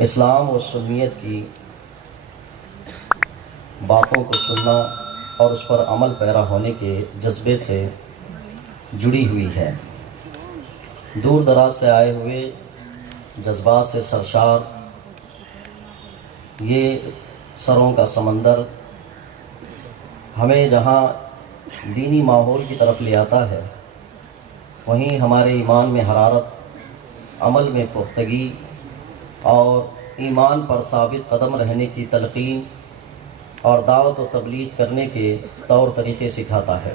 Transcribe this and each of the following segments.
اسلام و سنیت کی باتوں کو سننا اور اس پر عمل پیرا ہونے کے جذبے سے جڑی ہوئی ہے۔ دور دراز سے آئے ہوئے جذبات سے سرشار یہ سروں کا سمندر ہمیں جہاں دینی ماحول کی طرف لے آتا ہے، وہیں ہمارے ایمان میں حرارت، عمل میں پختگی اور ایمان پر ثابت قدم رہنے کی تلقین اور دعوت و تبلیغ کرنے کے طور طریقے سکھاتا ہے۔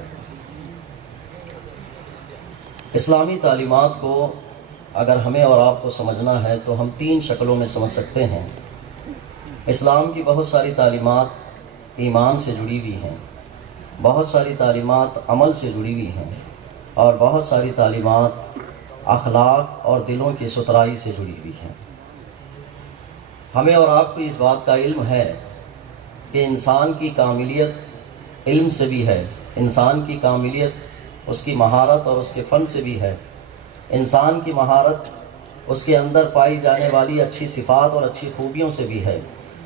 اسلامی تعلیمات کو اگر ہمیں اور آپ کو سمجھنا ہے تو ہم 3 شکلوں میں سمجھ سکتے ہیں۔ اسلام کی بہت ساری تعلیمات ایمان سے جڑی ہوئی ہیں، بہت ساری تعلیمات عمل سے جڑی ہوئی ہیں، اور بہت ساری تعلیمات اخلاق اور دلوں کی ستھرائی سے جڑی ہوئی ہیں۔ ہمیں اور آپ کو اس بات کا علم ہے کہ انسان کی کاملیت علم سے بھی ہے، انسان کی کاملیت اس کی مہارت اور اس کے فن سے بھی ہے۔ انسان کی مہارت اس کے اندر پائی جانے والی اچھی صفات اور اچھی خوبیوں سے بھی ہے۔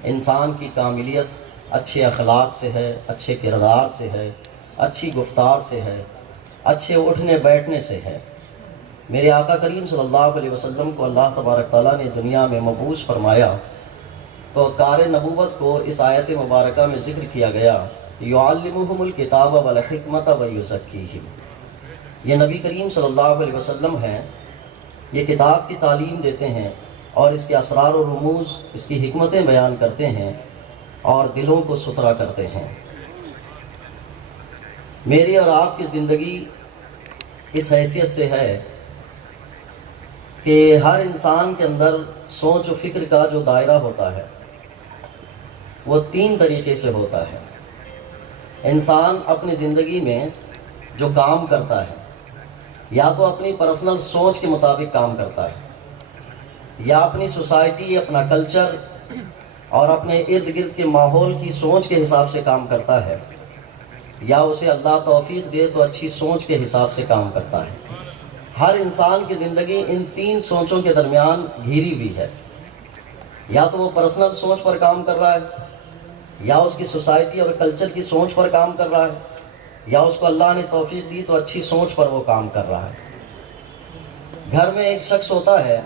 انسان کی کاملیت اچھے اخلاق سے ہے، اچھے کردار سے ہے، اچھی گفتار سے ہے، اچھے اٹھنے بیٹھنے سے ہے۔ میرے آقا کریم صلی اللہ علیہ وسلم کو اللہ تبارک تعالیٰ نے دنیا میں مبعوث فرمایا تو کار نبوت کو اس آیت مبارکہ میں ذکر کیا گیا، یعلمہم الکتاب والحکمت ویزکیہم۔ یہ نبی کریم صلی اللہ علیہ وسلم ہیں، یہ کتاب کی تعلیم دیتے ہیں اور اس کے اسرار و رموز، اس کی حکمتیں بیان کرتے ہیں اور دلوں کو ستھرا کرتے ہیں۔ میری اور آپ کی زندگی اس حیثیت سے ہے کہ ہر انسان کے اندر سوچ و فکر کا جو دائرہ ہوتا ہے وہ 3 طریقے سے ہوتا ہے۔ انسان اپنی زندگی میں جو کام کرتا ہے یا تو اپنی پرسنل سوچ کے مطابق کام کرتا ہے، یا اپنی سوسائٹی، اپنا کلچر اور اپنے ارد گرد کے ماحول کی سوچ کے حساب سے کام کرتا ہے، یا اسے اللہ توفیق دے تو اچھی سوچ کے حساب سے کام کرتا ہے۔ ہر انسان کی زندگی ان 3 سوچوں کے درمیان گھری ہوئی ہے۔ یا تو وہ پرسنل سوچ پر کام کر رہا ہے، یا اس کی سوسائٹی اور کلچر کی سوچ پر کام کر رہا ہے، یا اس کو اللہ نے توفیق دی تو اچھی سوچ پر وہ کام کر رہا ہے۔ گھر میں ایک شخص ہوتا ہے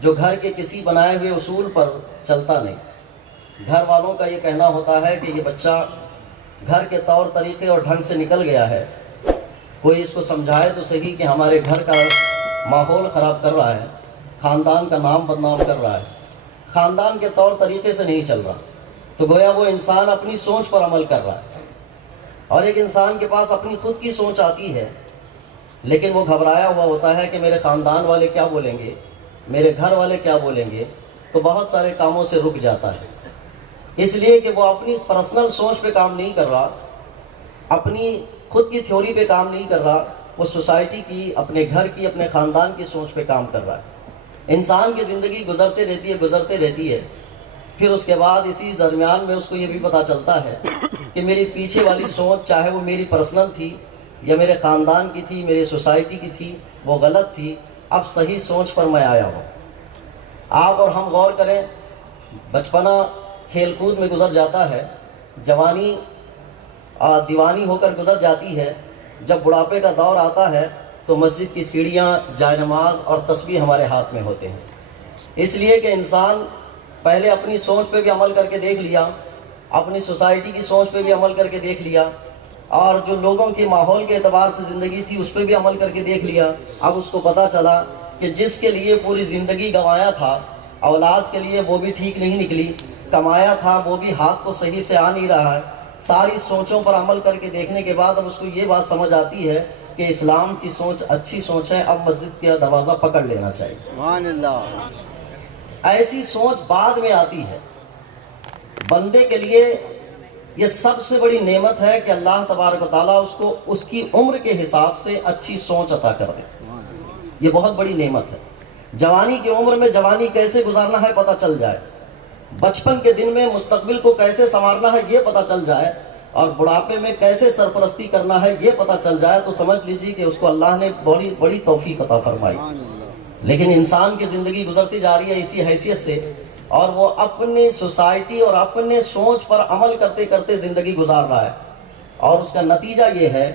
جو گھر کے کسی بنائے ہوئے اصول پر چلتا نہیں۔ گھر والوں کا یہ کہنا ہوتا ہے کہ یہ بچہ گھر کے طور طریقے اور ڈھنگ سے نکل گیا ہے، کوئی اس کو سمجھائے تو صحیح کہ ہمارے گھر کا ماحول خراب کر رہا ہے، خاندان کا نام بدنام کر رہا ہے، خاندان کے طور طریقے سے نہیں چل رہا۔ تو گویا وہ انسان اپنی سوچ پر عمل کر رہا ہے، اور ایک انسان کے پاس اپنی خود کی سوچ آتی ہے لیکن وہ گھبرایا ہوا ہوتا ہے کہ میرے خاندان والے کیا بولیں گے، میرے گھر والے کیا بولیں گے، تو بہت سارے کاموں سے رک جاتا ہے، اس لیے کہ وہ اپنی پرسنل سوچ پہ کام نہیں کر رہا، اپنی خود کی تھیوری پہ کام نہیں کر رہا، وہ سوسائٹی کی، اپنے گھر کی، اپنے خاندان کی سوچ پہ کام کر رہا ہے۔ انسان کی زندگی گزرتے رہتی ہے، پھر اس کے بعد اسی درمیان میں اس کو یہ بھی پتہ چلتا ہے کہ میری پیچھے والی سوچ، چاہے وہ میری پرسنل تھی یا میرے خاندان کی تھی، میری سوسائٹی کی تھی، وہ غلط تھی، اب صحیح سوچ پر میں آیا ہوں۔ آپ اور ہم غور کریں، بچپنا کھیل کود میں گزر جاتا ہے، جوانی دیوانی ہو کر گزر جاتی ہے، جب بڑھاپے کا دور آتا ہے تو مسجد کی سیڑھیاں، جائے نماز اور تسبیح ہمارے ہاتھ میں ہوتے ہیں، اس لیے کہ انسان پہلے اپنی سوچ پہ بھی عمل کر کے دیکھ لیا، اپنی سوسائٹی کی سوچ پہ بھی عمل کر کے دیکھ لیا، اور جو لوگوں کے ماحول کے اعتبار سے زندگی تھی اس پہ بھی عمل کر کے دیکھ لیا۔ اب اس کو پتہ چلا کہ جس کے لیے پوری زندگی گنوایا تھا، اولاد کے لیے وہ بھی ٹھیک نہیں نکلی، کمایا تھا وہ بھی ہاتھ کو صحیح سے آ نہیں رہا ہے۔ ساری سوچوں پر عمل کر کے دیکھنے کے بعد اب اس کو یہ بات سمجھ آتی ہے کہ اسلام کی سوچ اچھی سوچ ہے، اب مسجد کا دروازہ پکڑ لینا چاہیے۔ سبحان اللہ۔ ایسی سوچ بعد میں آتی ہے۔ بندے کے لیے یہ سب سے بڑی نعمت ہے کہ اللہ تبارک و تعالیٰ اس کو اس کی عمر کے حساب سے اچھی سوچ عطا کر دے، یہ بہت بڑی نعمت ہے۔ جوانی کی عمر میں جوانی کیسے گزارنا ہے پتہ چل جائے، بچپن کے دن میں مستقبل کو کیسے سنوارنا ہے یہ پتہ چل جائے، اور بڑھاپے میں کیسے سرپرستی کرنا ہے یہ پتہ چل جائے، تو سمجھ لیجیے کہ اس کو اللہ نے بڑی بڑی توفیق عطا فرمائی۔ لیکن انسان کی زندگی گزرتی جا رہی ہے اسی حیثیت سے، اور وہ اپنی سوسائٹی اور اپنے سوچ پر عمل کرتے کرتے زندگی گزار رہا ہے، اور اس کا نتیجہ یہ ہے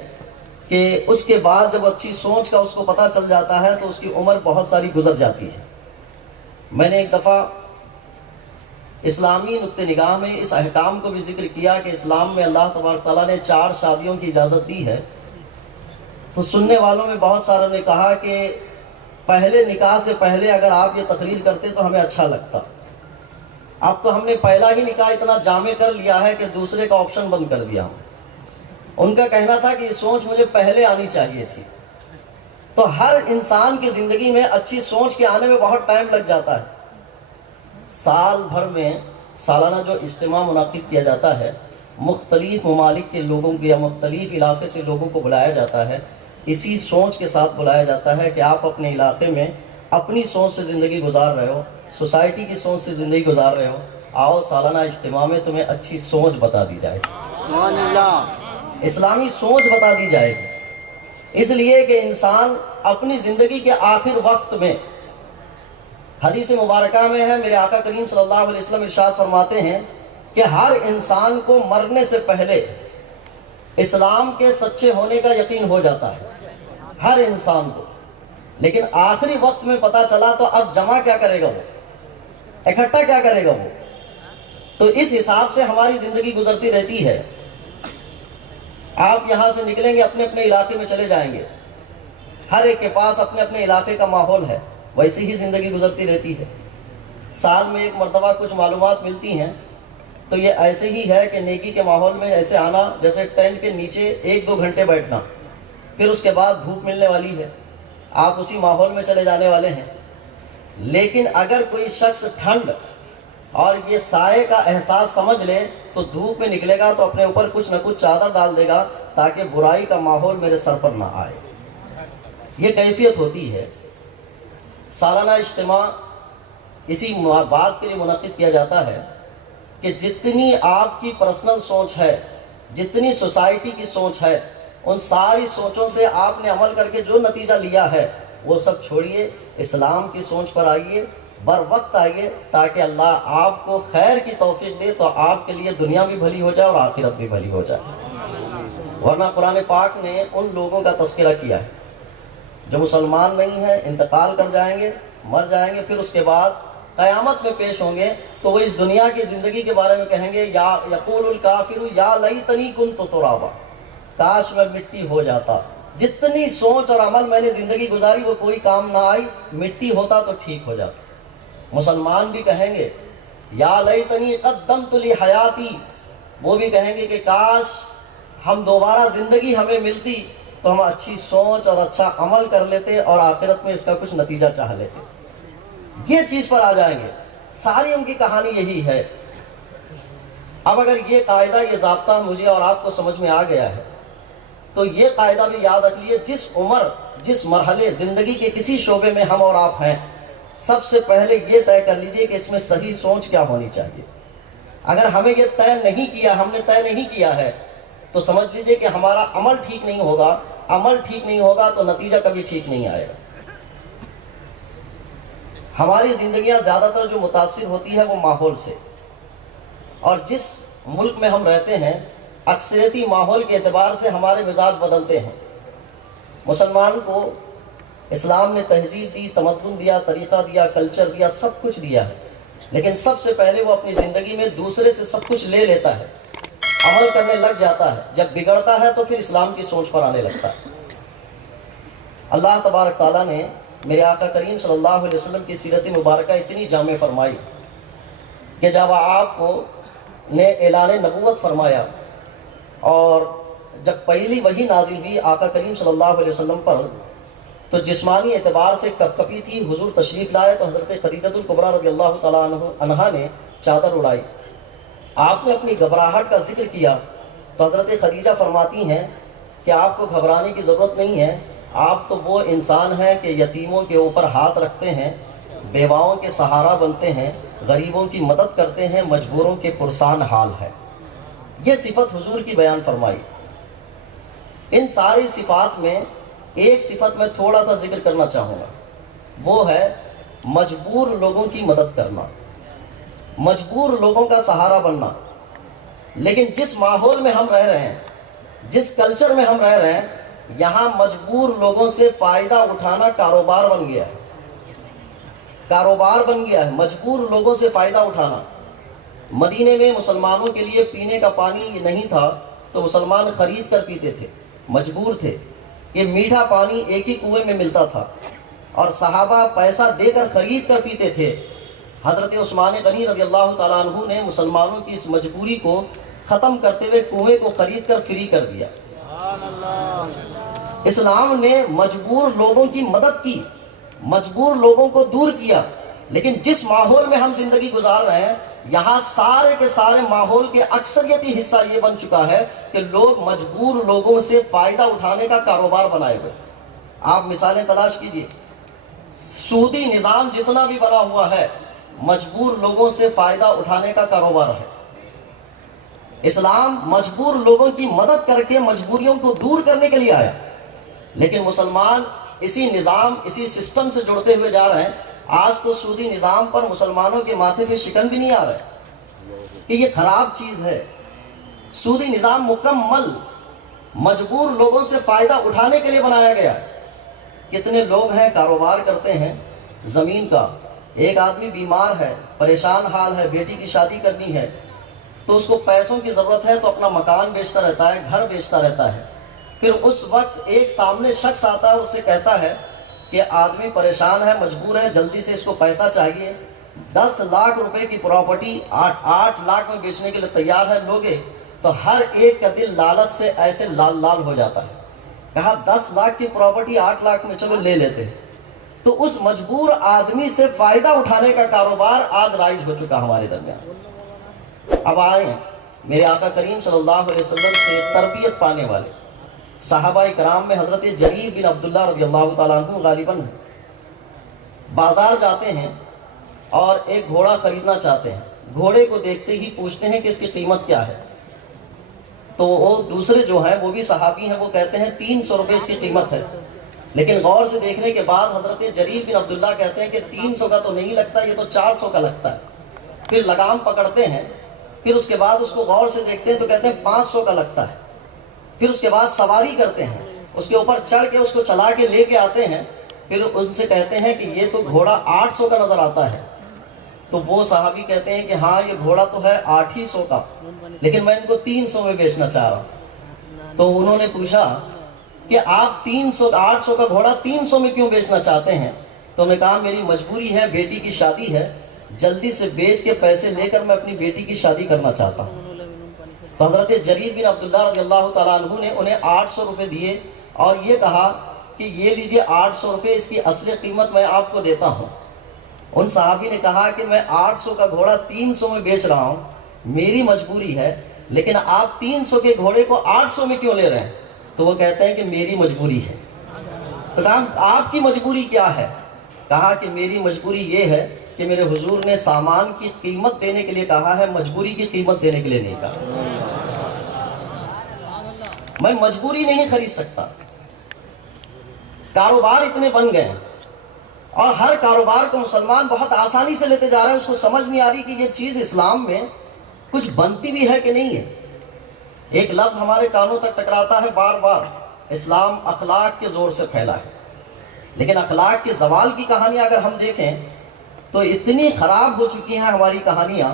کہ اس کے بعد جب اچھی سوچ کا اس کو پتہ چل جاتا ہے تو اس کی عمر بہت ساری گزر جاتی ہے۔ میں نے ایک دفعہ اسلامی نقطہ نگاہ میں اس احکام کو بھی ذکر کیا کہ اسلام میں اللہ تبارک تعالیٰ نے 4 شادیوں کی اجازت دی ہے، تو سننے والوں میں بہت ساروں نے کہا کہ پہلے نکاح سے پہلے اگر آپ یہ تقریر کرتے تو ہمیں اچھا لگتا، اب تو ہم نے پہلا ہی نکاح اتنا جامع کر لیا ہے کہ دوسرے کا آپشن بند کر دیا ہم۔ ان کا کہنا تھا کہ یہ سوچ مجھے پہلے آنی چاہیے تھی۔ تو ہر انسان کی زندگی میں اچھی سوچ کے آنے میں بہت ٹائم لگ جاتا ہے۔ سال بھر میں سالانہ جو اجتماع منعقد کیا جاتا ہے، مختلف ممالک کے لوگوں کو یا مختلف علاقے سے لوگوں کو بلایا جاتا ہے، اسی سوچ کے ساتھ بلایا جاتا ہے کہ آپ اپنے علاقے میں اپنی سوچ سے زندگی گزار رہے ہو، سوسائٹی کی سوچ سے زندگی گزار رہے ہو، آؤ سالانہ اجتماع میں تمہیں اچھی سوچ بتا دی جائے گی، اسلامی سوچ بتا دی جائے گی۔ اس لیے کہ انسان اپنی زندگی کے آخر وقت میں، حدیث مبارکہ میں ہے، میرے آقا کریم صلی اللہ علیہ وسلم ارشاد فرماتے ہیں کہ ہر انسان کو مرنے سے پہلے اسلام کے سچے ہونے کا یقین ہو جاتا ہے، ہر انسان کو، لیکن آخری وقت میں پتا چلا تو اب جمع کیا کرے گا وہ، اکٹھا کیا کرے گا وہ۔ تو اس حساب سے ہماری زندگی گزرتی رہتی ہے۔ آپ یہاں سے نکلیں گے، اپنے اپنے علاقے میں چلے جائیں گے، ہر ایک کے پاس اپنے اپنے علاقے کا ماحول ہے، ویسی ہی زندگی گزرتی رہتی ہے۔ سال میں ایک مرتبہ کچھ معلومات ملتی ہیں، تو یہ ایسے ہی ہے کہ نیکی کے ماحول میں ایسے آنا جیسے ٹینٹ کے نیچے 1-2 گھنٹے بیٹھنا، پھر اس کے بعد دھوپ ملنے والی ہے، آپ اسی ماحول میں چلے جانے والے ہیں۔ لیکن اگر کوئی شخص ٹھنڈ اور یہ سائے کا احساس سمجھ لے تو دھوپ میں نکلے گا تو اپنے اوپر کچھ نہ کچھ چادر ڈال دے گا تاکہ برائی کا ماحول میرے سر پر نہ آئے۔ یہ کیفیت ہوتی ہے۔ سالانہ اجتماع اسی بات کے لیے منعقد کیا جاتا ہے کہ جتنی آپ کی پرسنل سوچ ہے، جتنی سوسائٹی کی سوچ ہے، ان ساری سوچوں سے آپ نے عمل کر کے جو نتیجہ لیا ہے وہ سب چھوڑیے، اسلام کی سوچ پر آئیے، بر وقت آئیے، تاکہ اللہ آپ کو خیر کی توفیق دے تو آپ کے لیے دنیا بھی بھلی ہو جائے اور آخرت بھی بھلی ہو جائے۔ ورنہ قرآن پاک نے ان لوگوں کا تذکرہ کیا ہے جو مسلمان نہیں ہیں، انتقال کر جائیں گے، مر جائیں گے، پھر اس کے بعد قیامت میں پیش ہوں گے تو وہ اس دنیا کی زندگی کے بارے میں کہیں گے یا یقول الکافر یا لیتنی کنت ترابا، کاش میں مٹی ہو جاتا، جتنی سوچ اور عمل میں نے زندگی گزاری وہ کوئی کام نہ آئی، مٹی ہوتا تو ٹھیک ہو جاتا۔ مسلمان بھی کہیں گے یا لیتنی قدمت لحیاتی، وہ بھی کہیں گے کہ کاش ہم دوبارہ زندگی ہمیں ملتی تو ہم اچھی سوچ اور اچھا عمل کر لیتے اور آخرت میں اس کا کچھ نتیجہ چاہ لیتے۔ یہ چیز پر آ جائیں گے، ساری ان کی کہانی یہی ہے۔ اب اگر یہ قاعدہ، یہ ضابطہ مجھے اور آپ کو سمجھ میں آ گیا ہے تو یہ قاعدہ بھی یاد رکھ لیے، جس عمر، جس مرحلے زندگی کے کسی شعبے میں ہم اور آپ ہیں، سب سے پہلے یہ طے کر لیجئے کہ اس میں صحیح سوچ کیا ہونی چاہیے۔ اگر ہمیں یہ طے نہیں کیا، ہم نے طے نہیں کیا ہے تو سمجھ لیجئے کہ ہمارا عمل ٹھیک نہیں ہوگا، عمل ٹھیک نہیں ہوگا تو نتیجہ کبھی ٹھیک نہیں آئے گا۔ ہماری زندگیاں زیادہ تر جو متاثر ہوتی ہے وہ ماحول سے، اور جس ملک میں ہم رہتے ہیں اکثریتی ماحول کے اعتبار سے ہمارے مزاج بدلتے ہیں۔ مسلمان کو اسلام نے تہذیب دی، تمدن دیا، طریقہ دیا، کلچر دیا، سب کچھ دیا ہے، لیکن سب سے پہلے وہ اپنی زندگی میں دوسرے سے سب کچھ لے لیتا ہے، عمل کرنے لگ جاتا ہے، جب بگڑتا ہے تو پھر اسلام کی سوچ پر آنے لگتا ہے۔ اللہ تبارک تعالیٰ نے میرے آقا کریم صلی اللہ علیہ وسلم کی سیرت مبارکہ اتنی جامع فرمائی کہ جب آپ کو نے اعلان نبوت فرمایا اور جب پہلی وحی نازل ہوئی آقا کریم صلی اللہ علیہ وسلم پر تو جسمانی اعتبار سے کپ کپی تھی۔ حضور تشریف لائے تو حضرت خدیجہ الکبریٰ رضی اللہ تعالیٰ عنہا نے چادر اڑائی، آپ نے اپنی گھبراہٹ کا ذکر کیا تو حضرت خدیجہ فرماتی ہیں کہ آپ کو گھبرانے کی ضرورت نہیں ہے، آپ تو وہ انسان ہیں کہ یتیموں کے اوپر ہاتھ رکھتے ہیں، بیواؤں کے سہارا بنتے ہیں، غریبوں کی مدد کرتے ہیں، مجبوروں کے پرسان حال ہے۔ یہ صفت حضور کی بیان فرمائی۔ ان ساری صفات میں ایک صفت میں تھوڑا سا ذکر کرنا چاہوں گا، وہ ہے مجبور لوگوں کی مدد کرنا، مجبور لوگوں کا سہارا بننا۔ لیکن جس ماحول میں ہم رہ رہے ہیں، جس کلچر میں ہم رہ رہے ہیں، یہاں مجبور لوگوں سے فائدہ اٹھانا کاروبار بن گیا ہے، کاروبار بن گیا ہے مجبور لوگوں سے فائدہ اٹھانا۔ مدینے میں مسلمانوں کے لیے پینے کا پانی نہیں تھا تو مسلمان خرید کر پیتے تھے، مجبور تھے۔ یہ میٹھا پانی ایک ہی کنویں میں ملتا تھا اور صحابہ پیسہ دے کر خرید کر پیتے تھے۔ حضرت عثمان غنی رضی اللہ تعالیٰ عنہ نے مسلمانوں کی اس مجبوری کو ختم کرتے ہوئے کنویں کو خرید کر فری کر دیا۔ اسلام نے مجبور لوگوں کی مدد کی، مجبور لوگوں کو دور کیا۔ لیکن جس ماحول میں ہم زندگی گزار رہے ہیں، یہاں سارے کے سارے ماحول کے اکثریتی حصہ یہ بن چکا ہے کہ لوگ مجبور لوگوں سے فائدہ اٹھانے کا کاروبار بنائے ہوئے۔ آپ مثالیں تلاش کیجئے، سودی نظام جتنا بھی بنا ہوا ہے مجبور لوگوں سے فائدہ اٹھانے کا کاروبار ہے۔ اسلام مجبور لوگوں کی مدد کر کے مجبوریوں کو دور کرنے کے لیے آیا، لیکن مسلمان اسی نظام، اسی سسٹم سے جڑتے ہوئے جا رہے ہیں۔ آج تو سودی نظام پر مسلمانوں کے ماتھے پہ شکن بھی نہیں آ رہا ہے کہ یہ خراب چیز ہے۔ سودی نظام مکمل مجبور لوگوں سے فائدہ اٹھانے کے لیے بنایا گیا۔ کتنے لوگ ہیں کاروبار کرتے ہیں زمین کا، ایک آدمی بیمار ہے، پریشان حال ہے، بیٹی کی شادی کرنی ہے تو اس کو پیسوں کی ضرورت ہے تو اپنا مکان بیچتا رہتا ہے، گھر بیچتا رہتا ہے۔ پھر اس وقت ایک سامنے شخص آتا ہے، اس سے کہتا ہے کہ آدمی پریشان ہے، مجبور ہے، جلدی سے اس کو پیسہ چاہیے، 10 لاکھ روپے کی پراپرٹی 8 لاکھ میں بیچنے کے لیے تیار ہے، لوگے؟ تو ہر ایک کا دل لالچ سے ایسے لال لال ہو جاتا ہے۔ کہا 10 لاکھ کی پراپرٹی 8 لاکھ میں، چلو لے لیتے ہیں۔ تو اس مجبور آدمی سے فائدہ اٹھانے کا کاروبار آج رائج ہو چکا ہمارے درمیان۔ اب آئیں میرے آقا کریم صلی اللہ علیہ وسلم سے تربیت پانے والے صحابہ کرام میں حضرت جریر بن عبداللہ رضی اللہ تعالیٰ عنہ غالباً بازار جاتے ہیں اور ایک گھوڑا خریدنا چاہتے ہیں۔ گھوڑے کو دیکھتے ہی پوچھتے ہیں کہ اس کی قیمت کیا ہے؟ تو وہ دوسرے جو ہیں وہ بھی صحابی ہیں، وہ کہتے ہیں 300 روپے اس کی قیمت ہے۔ لیکن غور سے دیکھنے کے بعد حضرت جریر بن عبداللہ کہتے ہیں کہ 300 کا تو نہیں لگتا، یہ تو 400 کا لگتا ہے۔ پھر لگام پکڑتے ہیں، پھر اس کے بعد اس کو غور سے دیکھتے ہیں تو کہتے ہیں 500 کا لگتا ہے۔ پھر اس کے بعد سواری کرتے ہیں، اس کے اوپر چڑھ کے اس کو چلا کے لے کے آتے ہیں، پھر ان سے کہتے ہیں کہ یہ تو گھوڑا 800 کا نظر آتا ہے۔ تو وہ صحابی کہتے ہیں کہ ہاں یہ گھوڑا تو ہے 800 کا، لیکن میں ان کو 300 میں بیچنا چاہ رہا ہوں۔ تو انہوں نے پوچھا کہ آپ 800 کا گھوڑا 300 میں کیوں بیچنا چاہتے ہیں؟ تو انہوں نے کہا میری مجبوری ہے، بیٹی کی شادی ہے، جلدی سے بیچ کے پیسے لے کر میں اپنی بیٹی کی شادی کرنا چاہتا ہوں۔ تو حضرت جریر بن عبداللہ رضی اللہ تعالیٰ عنہ نے انہیں 800 روپے دیے اور یہ کہا کہ یہ لیجئے 800 روپے، اس کی اصلی قیمت میں آپ کو دیتا ہوں۔ ان صحابی نے کہا کہ میں 800 کا گھوڑا 300 میں بیچ رہا ہوں، میری مجبوری ہے، لیکن آپ 300 کے گھوڑے کو 800 میں کیوں لے رہے ہیں؟ تو وہ کہتے ہیں کہ میری مجبوری ہے۔ تو کہا آپ کی مجبوری کیا ہے؟ کہا کہ میری مجبوری یہ ہے کہ میرے حضور نے سامان کی قیمت دینے کے لیے کہا ہے، مجبوری کی قیمت دینے کے لیے نہیں کہا۔ میں مجبوری نہیں خرید سکتا۔ کاروبار اتنے بن گئے اور ہر کاروبار کو مسلمان بہت آسانی سے لیتے جا رہے ہیں، اس کو سمجھ نہیں آ رہی کہ یہ چیز اسلام میں کچھ بنتی بھی ہے کہ نہیں ہے۔ ایک لفظ ہمارے کانوں تک ٹکراتا ہے بار بار، اسلام اخلاق کے زور سے پھیلا ہے، لیکن اخلاق کے زوال کی کہانیاں اگر ہم دیکھیں تو اتنی خراب ہو چکی ہیں ہماری کہانیاں،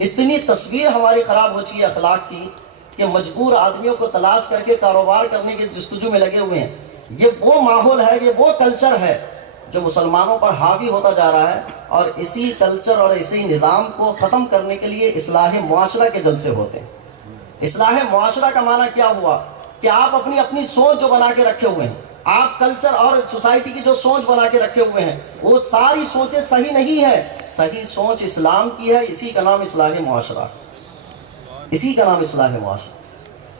اتنی تصویر ہماری خراب ہو چکی ہے اخلاق کی کہ مجبور آدمیوں کو تلاش کر کے کاروبار کرنے کے جستجو میں لگے ہوئے ہیں۔ یہ وہ ماحول ہے، یہ وہ کلچر ہے جو مسلمانوں پر حاوی ہوتا جا رہا ہے، اور اسی کلچر اور اسی نظام کو ختم کرنے کے لیے اصلاح معاشرہ کے جلسے ہوتے ہیں۔ اصلاح معاشرہ کا معنی کیا ہوا کہ آپ اپنی سوچ جو بنا کے رکھے ہوئے ہیں، آپ کلچر اور سوسائٹی کی جو سوچ بنا کے رکھے ہوئے ہیں، وہ ساری سوچیں صحیح نہیں ہے۔ صحیح سوچ اسلام کی ہے، اسی کا نام اصلاح معاشرہ، اسی کا نام اصلاح معاشرہ۔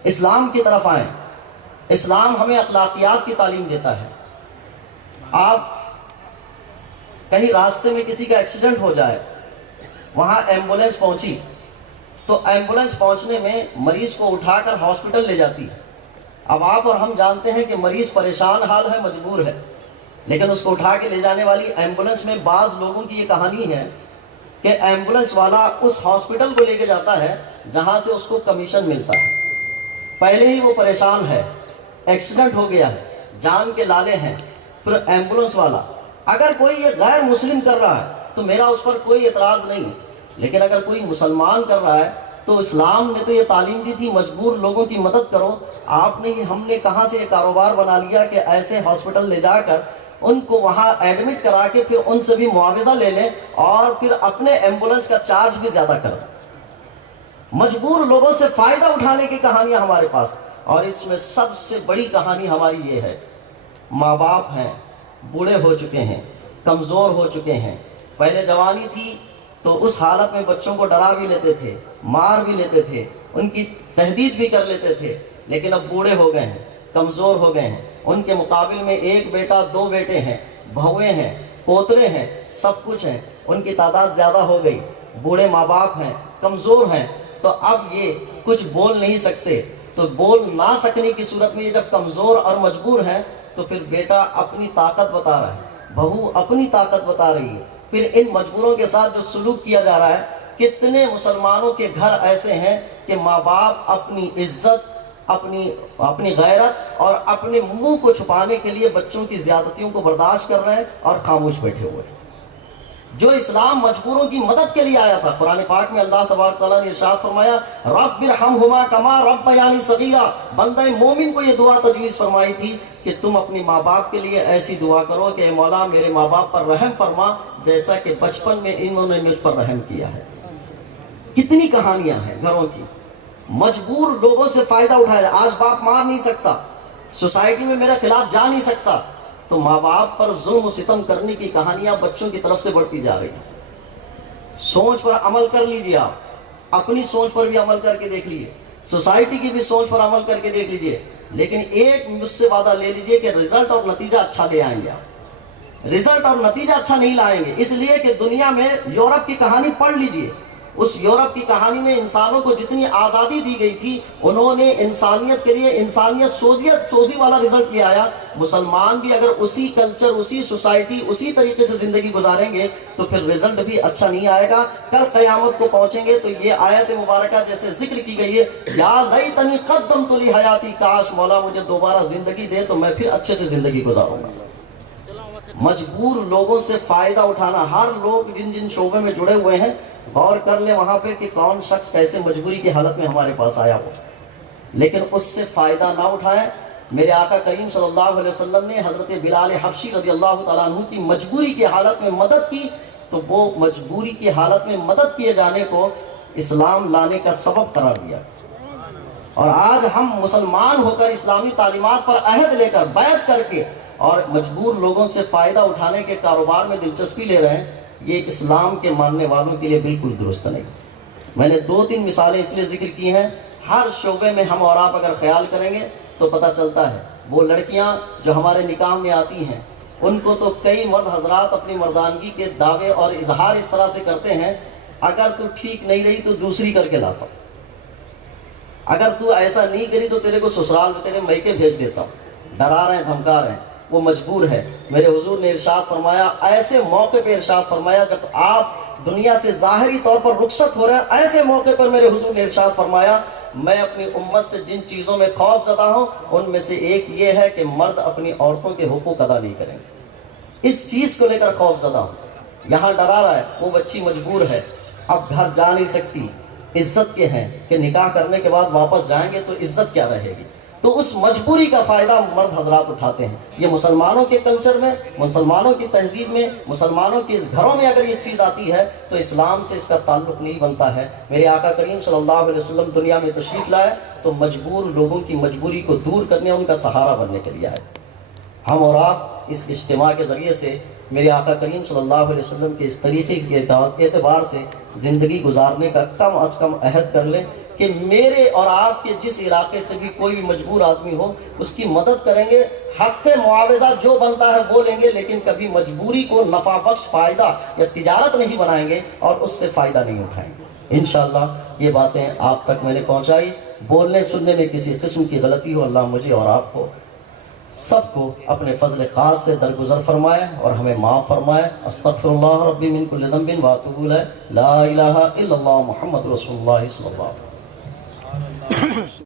اسلام کی طرف آئیں۔ اسلام ہمیں اخلاقیات کی تعلیم دیتا ہے۔ آپ کہیں راستے میں کسی کا ایکسیڈنٹ ہو جائے، وہاں ایمبولینس پہنچی تو ایمبولینس پہنچنے میں مریض کو اٹھا کر ہاسپٹل لے جاتی ہے۔ اب آپ اور ہم جانتے ہیں کہ مریض پریشان حال ہے، مجبور ہے، لیکن اس کو اٹھا کے لے جانے والی ایمبولنس میں بعض لوگوں کی یہ کہانی ہے کہ ایمبولنس والا اس ہاسپٹل کو لے کے جاتا ہے جہاں سے اس کو کمیشن ملتا ہے. پہلے ہی وہ پریشان ہے، ایکسیڈنٹ ہو گیا ہے، جان کے لالے ہیں. پھر ایمبولنس والا، اگر کوئی یہ غیر مسلم کر رہا ہے تو میرا اس پر کوئی اعتراض نہیں، لیکن اگر کوئی مسلمان کر رہا ہے تو اسلام نے تو یہ تعلیم دی تھی مجبور لوگوں کی مدد کرو. آپ نے ہم نے کہاں سے یہ کاروبار بنا لیا کہ ایسے ہاسپٹل لے جا کر ان کو وہاں ایڈمٹ کرا کے پھر ان سے بھی معاوضہ لے لیں اور پھر اپنے ایمبولنس کا چارج بھی زیادہ کر دیں. مجبور لوگوں سے فائدہ اٹھانے کی کہانیاں ہمارے پاس. اور اس میں سب سے بڑی کہانی ہماری یہ ہے، ماں باپ ہیں، بوڑھے ہو چکے ہیں، کمزور ہو چکے ہیں. پہلے جوانی تھی تو اس حالت میں بچوں کو ڈرا بھی لیتے تھے، مار بھی لیتے تھے، ان کی تہدید بھی کر لیتے تھے. لیکن اب بوڑھے ہو گئے ہیں، کمزور ہو گئے ہیں. ان کے مقابل میں ایک بیٹا، دو بیٹے ہیں، بہویں ہیں، پوترے ہیں، سب کچھ ہیں. ان کی تعداد زیادہ ہو گئی. بوڑھے ماں باپ ہیں، کمزور ہیں. تو اب یہ کچھ بول نہیں سکتے. تو بول نہ سکنے کی صورت میں یہ جب کمزور اور مجبور ہیں تو پھر بیٹا اپنی طاقت بتا رہا ہے، بہو اپنی طاقت بتا رہی ہے. پھر ان مجبوروں کے ساتھ جو سلوک کیا جا رہا ہے، کتنے مسلمانوں کے گھر ایسے ہیں کہ ماں باپ اپنی عزت، اپنی غیرت اور اپنے منہ کو چھپانے کے لیے بچوں کی زیادتیوں کو برداشت کر رہے ہیں اور خاموش بیٹھے ہوئے ہیں. جو اسلام مجبوروں کی مدد کے لیے آیا تھا، قرآن پاک میں اللہ تبارک تعالیٰ نے ارشاد فرمایا، رب ارحمہما کما ربیانی صغیرا. بندہ مومن کو یہ دعا تجویز فرمائی تھی کہ تم اپنی ماں باپ کے لیے ایسی دعا کرو کہ اے مولا میرے ماں باپ پر رحم فرما جیسا کہ بچپن میں انہوں نے مجھ پر رحم کیا ہے. کتنی کہانیاں ہیں گھروں کی. مجبور لوگوں سے فائدہ اٹھایا. آج باپ مار نہیں سکتا، سوسائٹی میں میرے خلاف جا نہیں سکتا، تو ماں باپ پر ظلم و ستم کرنے کی کہانیاں بچوں کی طرف سے بڑھتی جا رہی ہیں. سوچ پر عمل کر لیجئے. آپ اپنی سوچ پر بھی عمل کر کے دیکھ لیجئے، سوسائٹی کی بھی سوچ پر عمل کر کے دیکھ لیجئے. لیکن ایک مجھ سے وعدہ لے لیجئے کہ رزلٹ اور نتیجہ اچھا لے آئیں گے. آپ رزلٹ اور نتیجہ اچھا نہیں لائیں گے، اس لیے کہ دنیا میں یورپ کی کہانی پڑھ لیجئے. اس یورپ کی کہانی میں انسانوں کو جتنی آزادی دی گئی تھی، انہوں نے انسانیت کے لیے انسانیت سوزی والا رزلٹ لے آیا. مسلمان بھی اگر اسی کلچر، اسی سوسائٹی، اسی طریقے سے زندگی گزاریں گے تو پھر رزلٹ بھی اچھا نہیں آئے گا. کل قیامت کو پہنچیں گے تو یہ آیت مبارکہ جیسے ذکر کی گئی ہے، یا لیتنی قدمت لحیاتی، کاش مولا مجھے دوبارہ زندگی دے تو میں پھر اچھے سے زندگی گزاروں گا. مجبور لوگوں سے فائدہ اٹھانا، ہر لوگ جن شعبے میں جڑے ہوئے ہیں غور کر لیں وہاں پہ کہ کون شخص کیسے مجبوری کی حالت میں ہمارے پاس آیا ہو، لیکن اس سے فائدہ نہ اٹھائے. میرے آقا کریم صلی اللہ علیہ وسلم نے حضرت بلال حبشی رضی اللہ تعالیٰ عنہ کی مجبوری کی حالت میں مدد کی، تو وہ مجبوری کی حالت میں مدد کیے جانے کو اسلام لانے کا سبب قرار دیا. اور آج ہم مسلمان ہو کر اسلامی تعلیمات پر عہد لے کر بیعت کر کے اور مجبور لوگوں سے فائدہ اٹھانے کے کاروبار میں دلچسپی لے رہے ہیں، یہ اسلام کے ماننے والوں کے لیے بالکل درست نہیں. میں نے 2-3 مثالیں اس لیے ذکر کی ہیں. ہر شعبے میں ہم اور آپ اگر خیال کریں گے تو پتہ چلتا ہے وہ لڑکیاں جو ہمارے نکاح میں آتی ہیں ان کو تو کئی مرد حضرات اپنی مردانگی کے دعوے اور اظہار اس طرح سے کرتے ہیں، اگر تو ٹھیک نہیں رہی تو دوسری کر کے لاتا ہوں، اگر تو ایسا نہیں کری تو تیرے کو سسرال میں تیرے میکے بھیج دیتا ہوں. ڈرا رہے ہیں، دھمکا رہے ہیں. وہ مجبور ہے. میرے حضور نے ارشاد فرمایا، ایسے موقع پہ ارشاد فرمایا جب آپ دنیا سے ظاہری طور پر رخصت ہو رہے ہیں، ایسے موقع پر میرے حضور نے ارشاد فرمایا، میں اپنی امت سے جن چیزوں میں خوف زدہ ہوں ان میں سے ایک یہ ہے کہ مرد اپنی عورتوں کے حقوق ادا نہیں کریں گے. اس چیز کو لے کر خوف زدہ ہوں. یہاں ڈرا رہا ہے، وہ بچی مجبور ہے، اب گھر جا نہیں سکتی، عزت کے ہیں کہ نکاح کرنے کے بعد واپس جائیں گے تو عزت کیا رہے گی. تو اس مجبوری کا فائدہ مرد حضرات اٹھاتے ہیں. یہ مسلمانوں کے کلچر میں، مسلمانوں کی تہذیب میں، مسلمانوں کے گھروں میں اگر یہ چیز آتی ہے تو اسلام سے اس کا تعلق نہیں بنتا ہے. میرے آقا کریم صلی اللہ علیہ وسلم دنیا میں تشریف لائے تو مجبور لوگوں کی مجبوری کو دور کرنے، ان کا سہارا بننے کے لیے آئے. ہم اور آپ اس اجتماع کے ذریعے سے میرے آقا کریم صلی اللہ علیہ وسلم کے اس طریقے کے اعتبار سے زندگی گزارنے کا کم از کم عہد کر لیں کہ میرے اور آپ کے جس علاقے سے بھی کوئی بھی مجبور آدمی ہو اس کی مدد کریں گے. حق معاوضہ جو بنتا ہے وہ لیں گے، لیکن کبھی مجبوری کو نفع بخش فائدہ یا تجارت نہیں بنائیں گے اور اس سے فائدہ نہیں اٹھائیں گے. انشاءاللہ یہ باتیں آپ تک میں نے پہنچائی. بولنے سننے میں کسی قسم کی غلطی ہو، اللہ مجھے اور آپ کو سب کو اپنے فضل خاص سے درگزر فرمائے اور ہمیں معاف فرمائے. استغفر اللہ ربی من کل ذنب واتوب الیہ. لا الہ الا اللہ محمد رسول اللہ صلی اللہ علیہ وسلم.